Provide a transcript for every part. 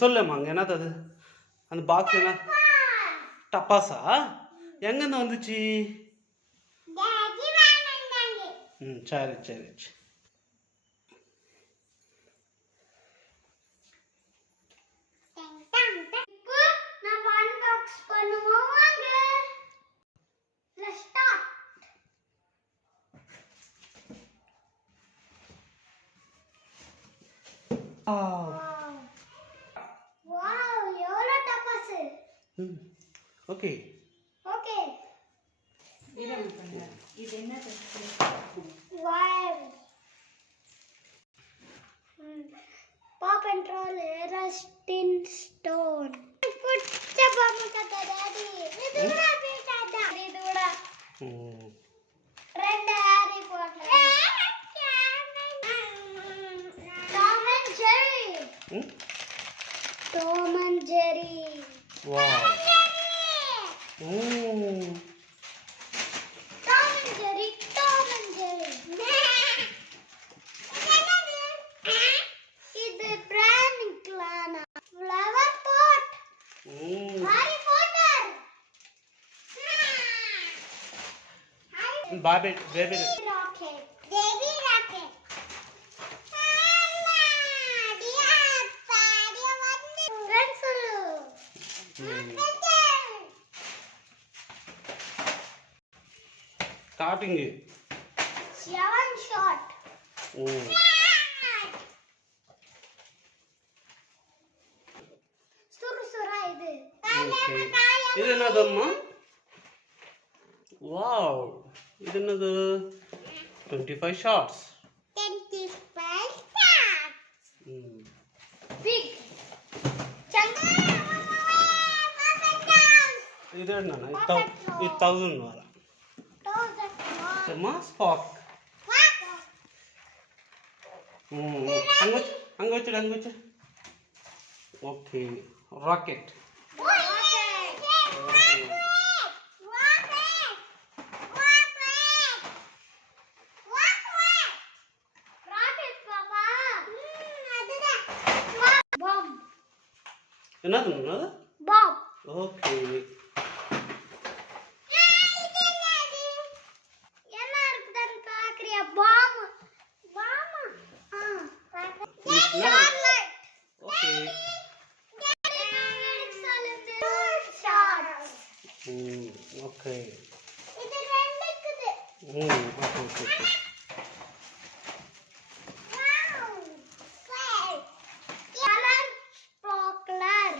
சொல்லுமா அங்கே என்னது அது அந்த பாக்ஸ் என்ன டப்பாஸா எங்கேருந்து வந்துச்சு சரி சரி ஓகே ஓகே இது என்ன Paw Patrol Rustin Stone. Put bomb kata daddy. Itu udah bisa dah. Itu udah. Red Harry Potter. Tom and Jerry. Tom and Jerry. Wow. Tom and Jerry. Tom and Jerry. இது brand கிளானா flower pot Harry Potter baby rocket baby rocket starting 7 shot சுறுசுறா இது இது என்னதம்மா வாவ் இது என்னது 25 ஷாட்ஸ் 25 shots big చంగా ఇది అన్న 1000 వాలా 1000 మా స్పాక్ అంగొచ్చు ఓకే రాకెట్ என்னது బాబ్ ఓకే என்ன இருக்குன்னு பாக்குறியா bomb bomb starlight okay okay இது ரெண்டு இருக்குது ఓకే కలర్ స్పార్క్లర్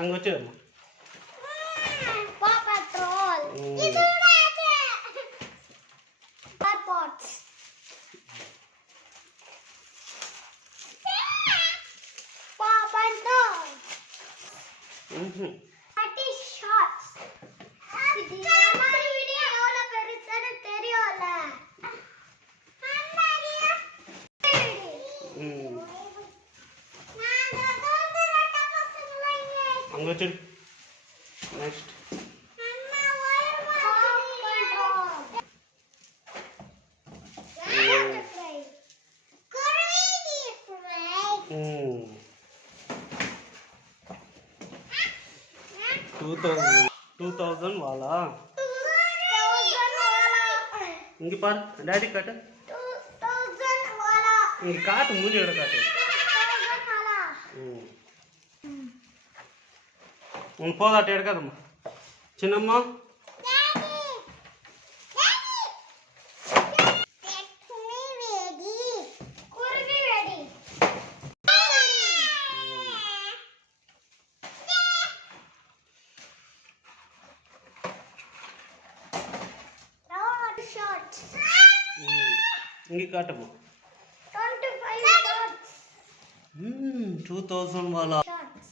అంగొచ్చు Paw Patrol ఇది కూడా పాట్స్ Paw Patrol 30 shots இது மாதிரி வீடியோ எவ்வளவு பெருசுன்னு தெரியும்ல అంగొచ్చు నెక్స్ట్ टू थाउजेंड वाला इंगे पार डैडी काट इंगे काट मुझे एड़ काट उन पोदा टेड़ का तुम चिन्नम्मा इंगे काटम्मा 25 shots 2000 वाला shots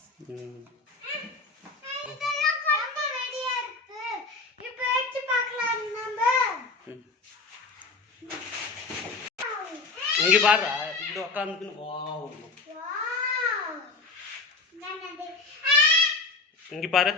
இதெல்லாம் கம்ப ரெடியா இருக்கு இப்போ வெச்சு பார்க்கலாம் நம்ம इंगे बार इधर उकांदुकुनी वाव वाव नानदे इंगे पार